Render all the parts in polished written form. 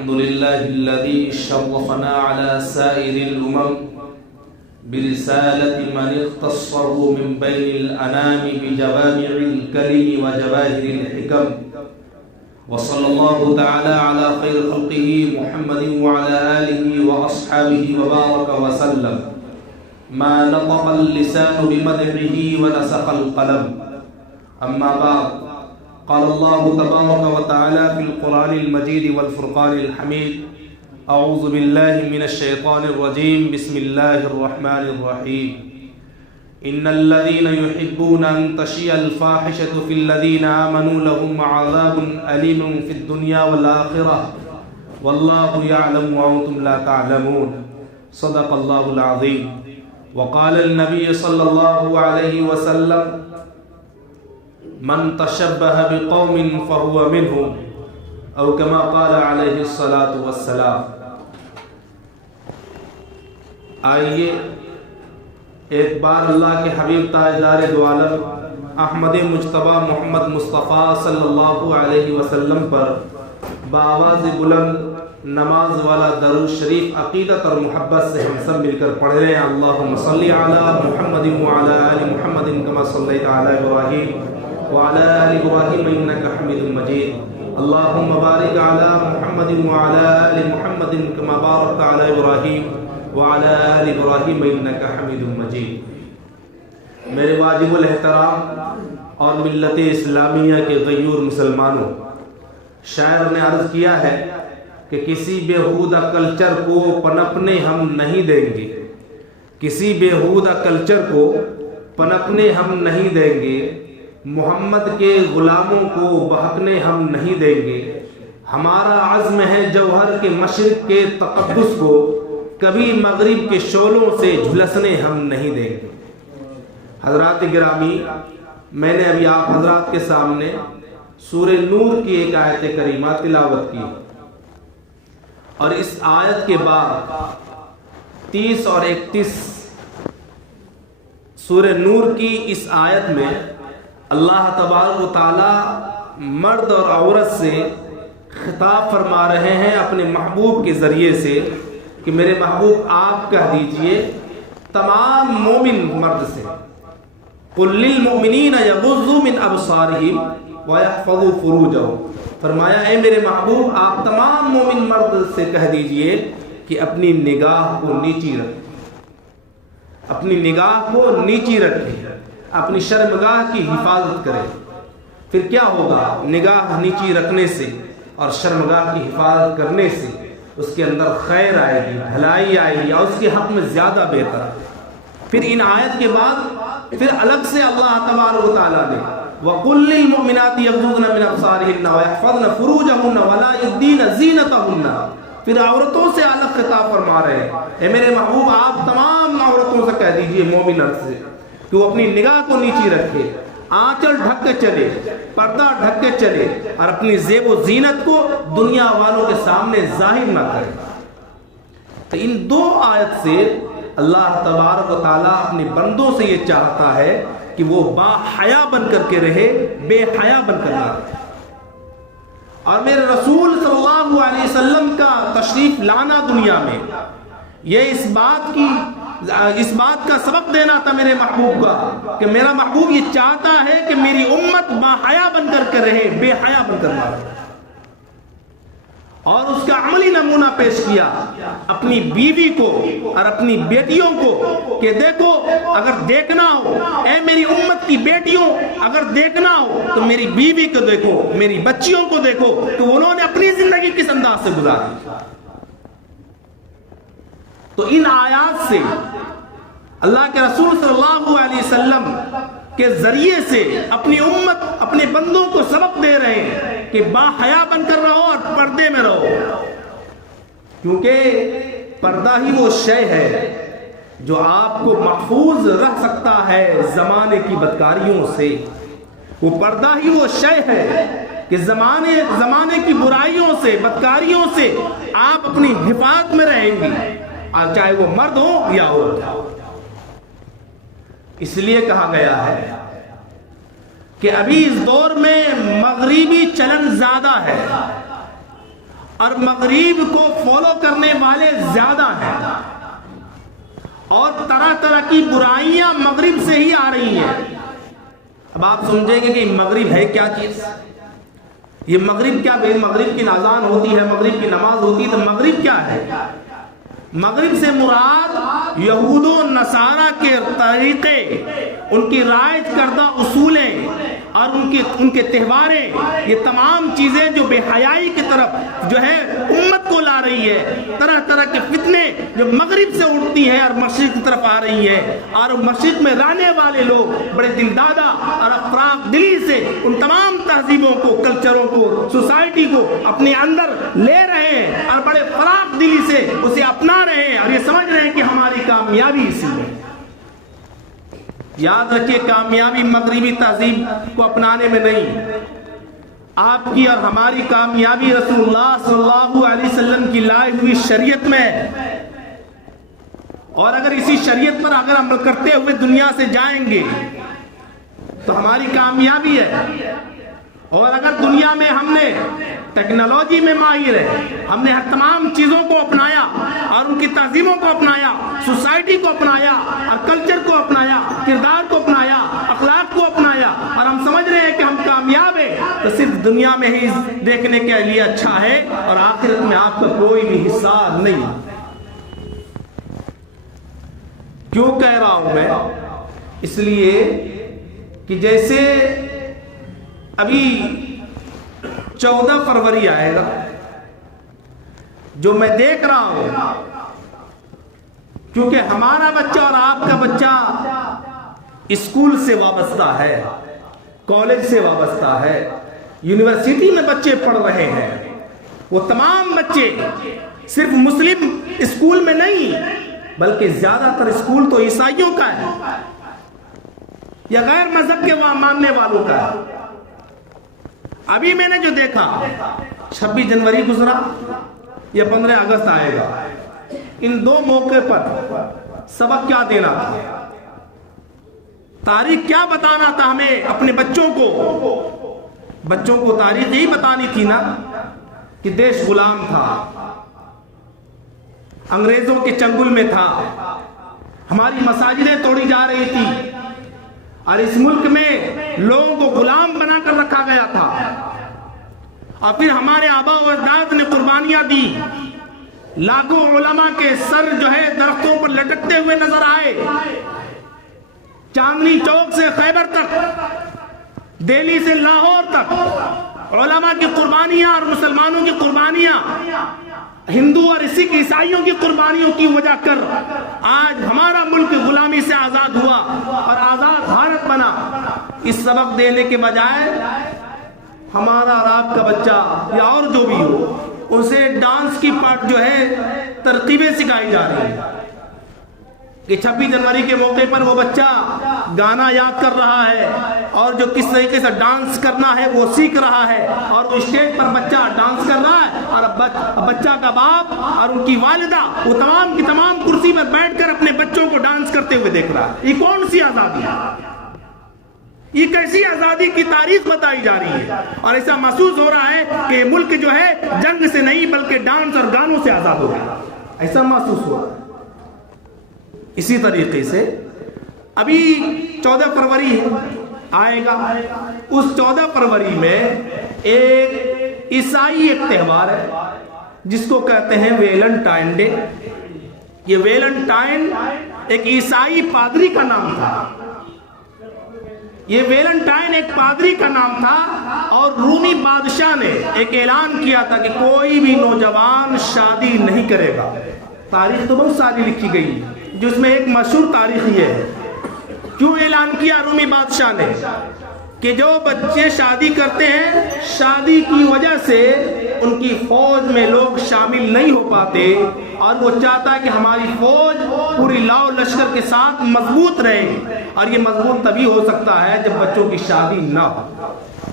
الحمد لله الذي شرفنا على سائر الأمم برسالة من اختصه من بين الأنام بجوامع الكلم وجواهر الحكم، وصلى الله تعالى على خير خلقه محمد وعلى آله وأصحابه وبارك وسلم. ما نطق اللسان بمدحه ونسخ القلم. أما بعد، قال الله تبارك وتعالى في القرآن المجيد والفرقان الحميد: أعوذ بالله من الشيطان الرجيم، بسم الله الرحمن الرحيم. إن الذين يحبون أن تشيع الفاحشة في الذين آمنوا لهم عذاب أليم في الدنيا والآخرة والله يعلم وأنتم لا تعلمون. صدق الله العظيم. وقال النبي صلى الله عليه وسلم: من تشبه بقوم فهو منهم، او كما قال علیہ الصلاۃ والسلام. آئیے ایک بار اللہ کے حبیب تاجدار دو عالم احمد مجتبی محمد مصطفیٰ صلی اللہ علیہ وسلم پر بآواز بلند نماز والا درود شریف عقیدت اور محبت سے ہم سب مل کر پڑھ رہے ہیں: اللہم صلی علی محمد وعلی آل محمد کما صلیت علی ابراہیم وعلى آل إبراهيم إنك حميد مجيد. اللهم بارك على محمد وعلى آل محمد كما باركت على إبراهيم وعلى آل إبراهيم إنك حميد مجيد. میرے واجب الاحترام اور ملت اسلامیہ کے غیور مسلمانوں، شاعر نے عرض کیا ہے کہ کسی بیہودہ کلچر کو پنپنے ہم نہیں دیں گے، کسی بیہودہ کلچر کو پنپنے ہم نہیں دیں گے، محمد کے غلاموں کو بہکنے ہم نہیں دیں گے. ہمارا عزم ہے جوہر کے مشرق کے تقدس کو کبھی مغرب کے شعلوں سے جھلسنے ہم نہیں دیں گے. حضرات گرامی، میں نے ابھی آپ حضرات کے سامنے سورہ نور کی ایک آیت کریمہ تلاوت کی، اور اس آیت کے بعد 30 اور 31 سورہ نور کی اس آیت میں اللہ تبارک و تعالی مرد اور عورت سے خطاب فرما رہے ہیں اپنے محبوب کے ذریعے سے کہ میرے محبوب آپ کہہ دیجئے تمام مومن مرد سے: قُلْ لِلْمُؤْمِنِينَ يَغُضُّوا مِنْ أَبْصَارِهِمْ وَيَحْفَظُوا فُرُوجَهُمْ. فرمایا اے میرے محبوب آپ تمام مومن مرد سے کہہ دیجئے کہ اپنی نگاہ کو نیچی رکھیں، اپنی نگاہ کو نیچی رکھیں، اپنی شرمگاہ کی حفاظت کریں. پھر کیا ہوگا؟ نگاہ نیچی رکھنے سے اور شرمگاہ کی حفاظت کرنے سے اس کے اندر خیر آئے گی، بھلائی آئے گی اور اس کے حق میں زیادہ بہتر. پھر ان آیت کے بعد پھر الگ سے اللہ تبارک و تعالیٰ نے وَقُلْ لِلْمُؤْمِنَاتِ يَغْضُضْنَ مِنْ أَبْصَارِهِنَّ وَيَحْفَظْنَ فُرُوجَهُنَّ وَلَا يُبْدِينَ زِينَتَهُنَّ. پھر عورتوں سے الگ خطاب فرما رہے ہیں: اے میرے محبوب آپ تمام عورتوں سے کہہ دیجئے، مومن عورت سے، کہ وہ اپنی نگاہ کو نیچی رکھے، آنچل ڈھک کے چلے، پردہ ڈھک کے چلے اور اپنی زیب و زینت کو دنیا والوں کے سامنے ظاہر نہ کرے. تو ان دو آیت سے اللہ تبارک و تعالیٰ اپنے بندوں سے یہ چاہتا ہے کہ وہ با حیا بن کر کے رہے، بے حیا بن کر نہ رہے. اور میرے رسول صلی اللہ علیہ وسلم کا تشریف لانا دنیا میں یہ اس بات کا سبق دینا تھا میرے محبوب کا کہ میرا محبوب یہ چاہتا ہے کہ میری امت با حیا بن کر کے رہے، بے حیا بن کر نہ رہے. اور اس کا عملی نمونہ پیش کیا اپنی بیوی کو اور اپنی بیٹیوں کو کہ دیکھو، اگر دیکھنا ہو اے میری امت کی بیٹیوں، اگر دیکھنا ہو تو میری بیوی کو دیکھو، میری بچیوں کو دیکھو کہ انہوں نے اپنی زندگی کس انداز سے گزاری. تو ان آیات سے اللہ کے رسول صلی اللہ علیہ وسلم کے ذریعے سے اپنی امت، اپنے بندوں کو سبق دے رہے ہیں کہ با حیا بن کر رہو اور پردے میں رہو، کیونکہ پردہ ہی وہ شے ہے جو آپ کو محفوظ رکھ سکتا ہے زمانے کی بدکاریوں سے. وہ پردہ ہی وہ شے ہے کہ زمانے کی برائیوں سے، بدکاریوں سے آپ اپنی حفاظت میں رہیں گے، چاہے وہ مرد ہو یا عورت. اس لیے کہا گیا ہے کہ ابھی اس دور میں مغربی چلن زیادہ ہے اور مغرب کو فالو کرنے والے زیادہ ہیں، اور طرح طرح کی برائیاں مغرب سے ہی آ رہی ہیں۔ اب آپ سمجھیں گے کہ مغرب ہے کیا چیز؟ یہ مغرب کیا؟ مغرب کی اذان ہوتی ہے، مغرب کی نماز ہوتی ہے، تو مغرب کیا ہے؟ مغرب سے مراد یہود و نصارہ کے طریقے، ان کی رائج کردہ اصولیں اور ان کے تہواریں، یہ تمام چیزیں جو بے حیائی کی طرف جو ہے امت کو لا رہی ہے، طرح طرح کے فتنے جو مغرب سے اٹھتی ہیں اور مشرق کی طرف آ رہی ہے، اور مشرق میں رہنے والے لوگ بڑے دل دادا اور افراط دلی سے ان تمام تہذیبوں کو، کلچروں کو، سوسائٹی کو اپنے اندر لے رہے ہیں اور بڑے فراق دلی سے اسے اپنا رہے ہیں، اور یہ سمجھ رہے ہیں کہ ہماری کامیابی اسی میں۔ یاد رکھیے، کامیابی مغربی تہذیب کو اپنانے میں نہیں، آپ کی اور ہماری کامیابی رسول اللہ صلی اللہ علیہ وسلم کی لائی ہوئی شریعت میں، اور اگر اسی شریعت پر اگر عمل کرتے ہوئے دنیا سے جائیں گے تو ہماری کامیابی ہے۔ اور اگر دنیا میں ہم نے ٹیکنالوجی میں ماہر ہے، ہم نے ہر تمام چیزوں کو اپنایا اور ان کی تہذیبوں کو اپنایا، سوسائٹی کو اپنایا اور کلچر کو اپنایا، کردار کو اپنایا، اخلاق کو اپنایا، اور ہم سمجھ رہے ہیں کہ ہم کامیاب ہیں، تو صرف دنیا میں ہی دیکھنے کے لیے اچھا ہے اور آخرت میں آپ کا کوئی بھی حصہ نہیں۔ کیوں کہہ رہا ہوں میں؟ اس لیے کہ جیسے ابھی 14 فروری آئے گا، جو میں دیکھ رہا ہوں، کیونکہ ہمارا بچہ اور آپ کا بچہ اسکول سے وابستہ ہے، کالج سے وابستہ ہے، یونیورسٹی میں بچے پڑھ رہے ہیں، وہ تمام بچے صرف مسلم اسکول میں نہیں بلکہ زیادہ تر اسکول تو عیسائیوں کا ہے یا غیر مذہب کے ماننے والوں کا ہے۔ ابھی میں نے جو دیکھا، 26 جنوری گزرا یا 15 اگست آئے گا، ان دو موقع پر سبق کیا دینا تھا؟ تاریخ کیا بتانا تھا ہمیں اپنے بچوں کو تاریخ یہی بتانی تھی نا کہ دیش غلام تھا، انگریزوں کے چنگل میں تھا، ہماری مساجدیں توڑی جا رہی تھی، اور اس ملک میں لوگوں کو غلام بنا کر رکھا گیا تھا، اور پھر ہمارے آبا و اجداد نے قربانیاں دی، لاکھوں علماء کے سر جو ہے درختوں پر لٹکتے ہوئے نظر آئے، چاندنی چوک سے خیبر تک، دہلی سے لاہور تک، علماء کی قربانیاں اور مسلمانوں کی قربانیاں، ہندو اور سکھ عیسائیوں کی قربانیوں کی وجہ کر آج ہمارا ملک غلامی سے آزاد ہوا اور آزاد بھارت بنا۔ اس سبق دینے کے بجائے ہمارا اور آپ کا بچہ یا اور جو بھی ہو، اسے ڈانس کی پارٹ جو ہے ترکیبیں سکھائی جا رہی ہیں کہ 26 جنوری کے موقع پر وہ بچہ گانا یاد کر رہا ہے اور جو کس طریقے سے ڈانس کرنا ہے وہ سیکھ رہا ہے، اور وہ اسٹیج پر بچہ ڈانس کر رہا ہے اور بچہ کا باپ اور ان کی والدہ وہ تمام کی تمام کرسی پر بیٹھ کر اپنے بچوں کو ڈانس کرتے ہوئے دیکھ رہا ہے۔ یہ کون سی آزادی ہے؟ یہ کیسی آزادی کی تاریخ بتائی جا رہی ہے؟ اور ایسا محسوس ہو رہا ہے کہ ملک جو ہے جنگ سے نہیں بلکہ ڈانس اور گانوں سے آزاد ہو گیا، ایسا محسوس ہو رہا ہے۔ اسی طریقے سے ابھی 14 فروری آئے گا، اس 14 فروری میں ایک عیسائی ایک تہوار ہے جس کو کہتے ہیں ویلنٹائن ڈے۔ یہ ویلنٹائن ایک عیسائی پادری کا نام تھا، یہ ویلنٹائن ایک پادری کا نام تھا، اور رومی بادشاہ نے ایک اعلان کیا تھا کہ کوئی بھی نوجوان شادی نہیں کرے گا۔ تاریخ تو بہت ساری لکھی گئی ہے، جس میں ایک مشہور تاریخ یہ ہے۔ کیوں اعلان کیا رومی بادشاہ نے؟ کہ جو بچے شادی کرتے ہیں، شادی کی وجہ سے ان کی فوج میں لوگ شامل نہیں ہو پاتے، اور وہ چاہتا ہے کہ ہماری فوج پوری لاؤ لشکر کے ساتھ مضبوط رہے، اور یہ مضبوط تبھی ہو سکتا ہے جب بچوں کی شادی نہ ہو،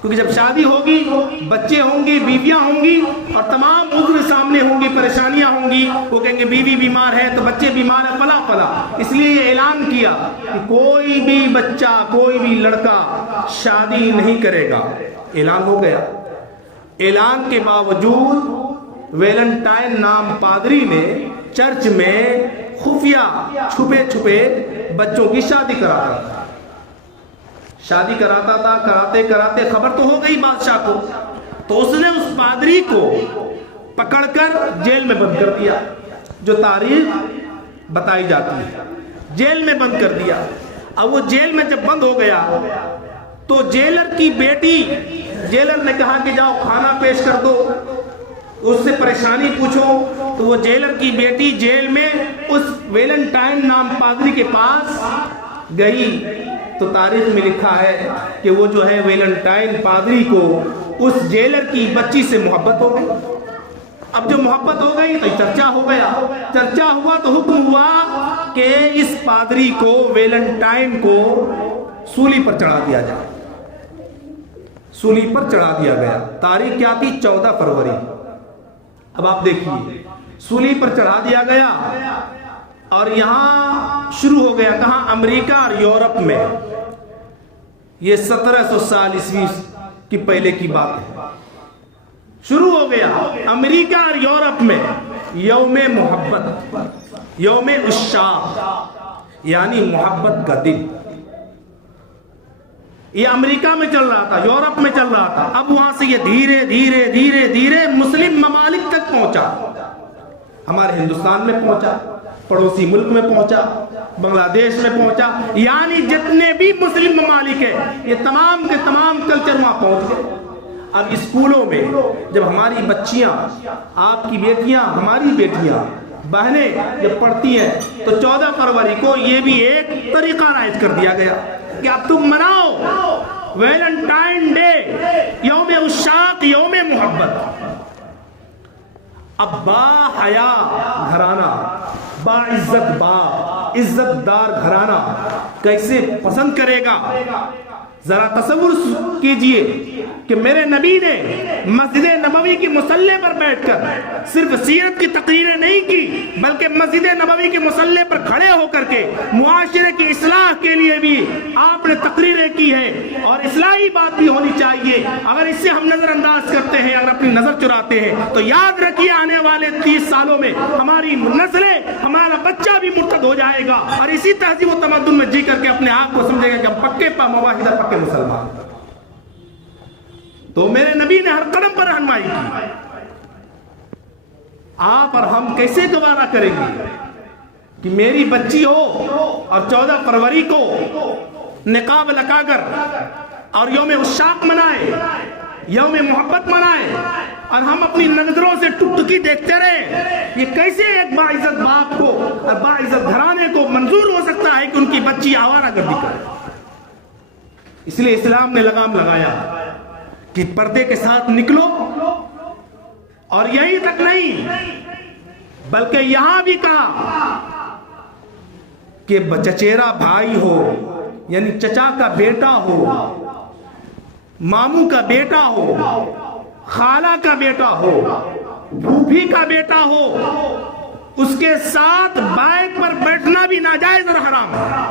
کیونکہ جب شادی ہوگی، بچے ہوں گے، بیویاں ہوں گی، اور تمام عذر سامنے ہوں گی، پریشانیاں ہوں گی، وہ کہیں گے بیوی بیمار ہے تو بچے بیمار ہے، فلاں فلاں۔ اس لیے یہ اعلان کیا کہ کوئی بھی بچہ، کوئی بھی لڑکا شادی نہیں کرے گا۔ اعلان ہو گیا۔ اعلان کے باوجود ویلنٹائن نام پادری نے چرچ میں خفیہ چھپے چھپے بچوں کی شادی کراتا تھا. شادی کراتا تھا. کراتے کراتے خبر تو ہو گئی بادشاہ کو, تو اس نے اس پادری کو پکڑ کر جیل میں بند کر دیا. جو تاریخ بتائی جاتی ہے, جیل میں بند کر دیا. اب وہ جیل میں جب بند ہو گیا تو جیلر کی بیٹی, جیلر نے کہا کہ جاؤ کھانا پیش کر دو, اس سے پریشانی پوچھو. تو وہ جیلر کی بیٹی جیل میں اس ویلنٹائن نام پادری کے پاس گئی. تو تاریخ میں لکھا ہے کہ وہ جو ہے ویلنٹائن پادری کو اس جیلر کی بچی سے محبت ہو گئی. اب جو محبت ہو گئی تو چرچا ہو گیا. چرچا ہوا تو حکم ہوا کہ اس پادری کو, ویلنٹائن کو سولی پر چڑھا دیا جائے. سولی پر چڑھا دیا گیا. تاریخ کیا تھی؟ 14 فروری. اب آپ دیکھیے, سولی پر چڑھا دیا گیا اور یہاں شروع ہو گیا. کہاں؟ امریکہ اور یورپ میں. یہ 1700 سال عیسوی کی پہلے کی بات ہے. شروع ہو گیا امریکہ اور یورپ میں یوم محبت, یوم عشاق, یعنی محبت کا دن. یہ امریکہ میں چل رہا تھا, یورپ میں چل رہا تھا. اب وہاں سے یہ دھیرے دھیرے دھیرے دھیرے مسلم ممالک تک پہنچا. ہمارے ہندوستان میں پہنچا, پڑوسی ملک میں پہنچا, بنگلہ دیش میں پہنچا. یعنی جتنے بھی مسلم ممالک ہیں یہ تمام کے تمام کلچر وہاں پہنچ گئے. اب اسکولوں میں جب ہماری بچیاں, آپ کی بیٹیاں, ہماری بیٹیاں, بہنیں جب پڑھتی ہیں تو 14 فروری کو یہ بھی ایک طریقہ رائج کر دیا گیا کہ اب تم مناؤ ویلنٹائن ڈے, یوم عشاق, یوم محبت. اب با حیا گھرانہ, با عزت, با عزت دار گھرانہ کیسے پسند کرے گا؟ ذرا تصور کیجئے کہ میرے نبی نے مسجد نبوی کی مصلی پر بیٹھ کر صرف سیرت کی تقریریں نہیں کی, بلکہ مسجد نبوی کے مصلی پر کھڑے ہو کر کے معاشرے کی اصلاح کے لیے بھی آپ نے تقریریں کی ہیں. اور اصلاحی بات بھی ہونی چاہیے. اگر اس سے ہم نظر انداز کرتے ہیں, اگر اپنی نظر چراتے ہیں, تو یاد رکھیے آنے والے 30 سالوں میں ہماری نسلیں, ہمارا بچہ بھی مرتد ہو جائے گا اور اسی تہذیب و تمدن میں جی کر کے اپنے آپ کو سمجھے گا کہ ہم پکے پا مواحدہ, پکے مسلمان. تو میرے نبی نے ہر قدم پر رہنمائی کی. آپ اور ہم کیسے گوارا کریں گے کہ میری بچی ہو اور 14 فروری کو نقاب لگا کر اور یوم عشاق منائے, یوم محبت منائے, اور ہم اپنی نظروں سے ٹکٹکی دیکھتے رہے؟ یہ کیسے ایک باعزت باپ کو اور باعزت گھرانے کو منظور ہو سکتا ہے کہ ان کی بچی آوارہ گردی کرے؟ اس لیے اسلام نے لگام لگایا کہ پردے کے ساتھ نکلو. اور یہی تک نہیں, بلکہ یہاں بھی کہا کہ چچیرا بھائی ہو, یعنی چچا کا بیٹا ہو, ماموں کا بیٹا ہو, خالہ کا بیٹا ہو, پھوپھی کا بیٹا ہو, اس کے ساتھ بائک پر بیٹھنا بھی ناجائز اور حرام ہے.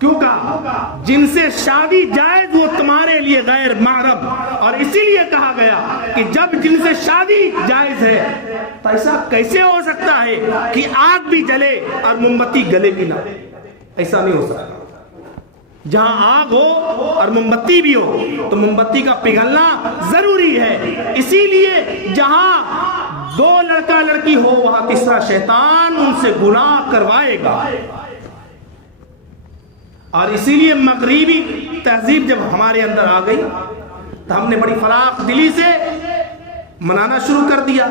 کیوں کہا؟ جن سے شادی جائز وہ تمہارے لیے غیر محرم. اور اسی لیے کہا گیا کہ جب جن سے شادی جائز ہے تو ایسا کیسے ہو سکتا ہے کہ آگ بھی جلے اور موم بتی گلے بھی نہ؟ ایسا نہیں ہو سکتا. جہاں آگ ہو اور موم بتی بھی ہو تو موم بتی کا پگھلنا ضروری ہے. اسی لیے جہاں 2 لڑکا لڑکی ہو وہاں تیسرا شیطان ان سے گناہ کروائے گا. اور اسی لیے مغربی تہذیب جب ہمارے اندر آ گئی تو ہم نے بڑی فراخ دلی سے منانا شروع کر دیا.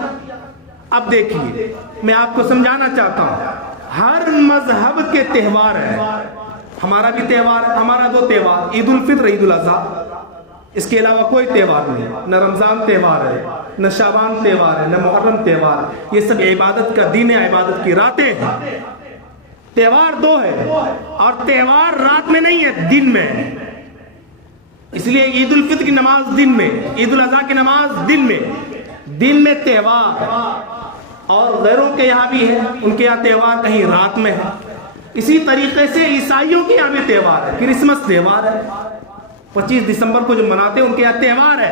اب دیکھیے, میں آپ کو سمجھانا چاہتا ہوں, ہر مذہب کے تہوار ہیں. ہمارا بھی تہوار ہے, ہمارا 2 تہوار, عید الفطر, عید الاضحیٰ. اس کے علاوہ کوئی تہوار نہیں. نہ رمضان تہوار ہے, نہ شعبان تہوار ہے, نہ محرم تہوار. یہ سب عبادت کا دن ہے, عبادت کی راتیں ہیں. تہوار 2 ہے, اور تہوار رات میں نہیں ہے, دن میں. اس لیے عید الفطر کی نماز دن میں, عید الاضحیٰ کی نماز دن میں. دن میں تہوار, اور غیروں کے یہاں بھی ہے, ان کے یہاں تہوار کہیں رات میں ہے. اسی طریقے سے عیسائیوں کے یہاں بھی تہوار ہے. کرسمس تہوار ہے, 25 دسمبر کو جو مناتے ہیں ان کے یہاں تہوار ہے.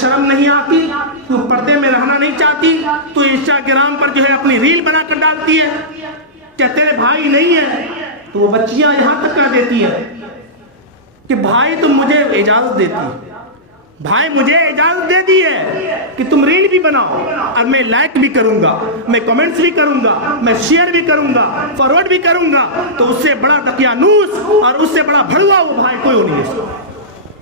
شرم نہیں آتی، تو پردے میں رہنا نہیں چاہتی، تو انسٹاگرام پر جو ہے اپنی ریل بنا کر ڈالتی ہے، کیا تیرے بھائی نہیں ہے؟ تو وہ بچیاں یہاں تک کہہ دیتی ہیں کہ بھائی تم مجھے اجازت دیتی، بھائی مجھے اجازت دے دی ہے کہ تم ریل بھی بناؤ، اور میں لائک بھی کروں گا، میں کمنٹس بھی کروں گا، میں شیئر بھی کروں گا، فارورڈ بھی کروں گا، تو اس سے بڑا دقیانوس اور اس سے بڑا بھڑوا وہ بھائی کوئی نہیں ہے۔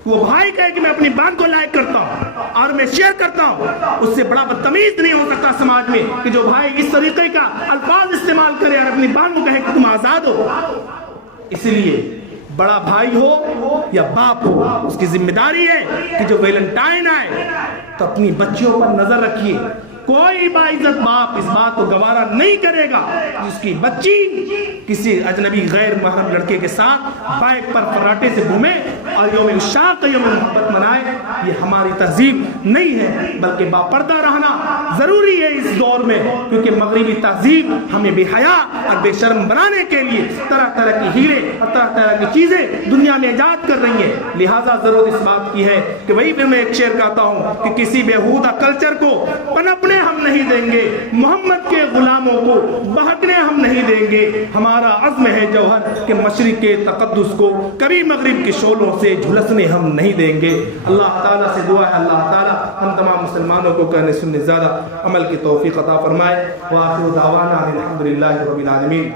وہ بھائی کہے کہ میں اپنی بہن کو لائک کرتا ہوں اور میں شیئر کرتا ہوں، اس سے بڑا بدتمیز نہیں ہو سکتا سماج میں کہ جو بھائی اس طریقے کا الفاظ استعمال کرے اور اپنی بہن کو کہے کہ تم آزاد ہو۔ اس لیے بڑا بھائی ہو یا باپ ہو، اس کی ذمہ داری ہے کہ جو ویلنٹائن آئے تو اپنی بچیوں پر نظر رکھیے۔ کوئی باعزت باپ اس بات کو گوارا نہیں کرے گا جس کی بچی کسی اجنبی غیر محرم لڑکے کے ساتھ بائک پر فراٹے سے گھومے اور یوم عشاق یوم محبت منائے۔ یہ ہماری تہذیب نہیں ہے، بلکہ باپردہ رہنا ضروری ہے اس دور میں، کیونکہ مغربی تہذیب ہمیں بے حیا اور بے شرم بنانے کے لیے طرح طرح کی ہیرے اور طرح طرح کی چیزیں دنیا میں ایجاد کر رہی ہیں۔ لہٰذا ضرورت اس بات کی ہے کہ وہی پہ میں ایک شعر کہتا ہوں کہ کسی بیہودہ کلچر کو پنپنے ہم نہیں دیں گے، محمد کے غلاموں کو بہکنے ہم نہیں دیں گے۔ ہمارا عزم ہے جوہر کہ مشرق کے تقدس کو کبھی مغرب کے شعلوں سے جھلسنے ہم نہیں دیں گے۔ اللہ تعالیٰ سے دعا ہے اللہ تعالیٰ ہم تمام مسلمانوں کو کہنے سننے زیادہ عمل کی توفیق عطا فرمائے۔ وآخر دعوانا الحمد للہ رب العالمین۔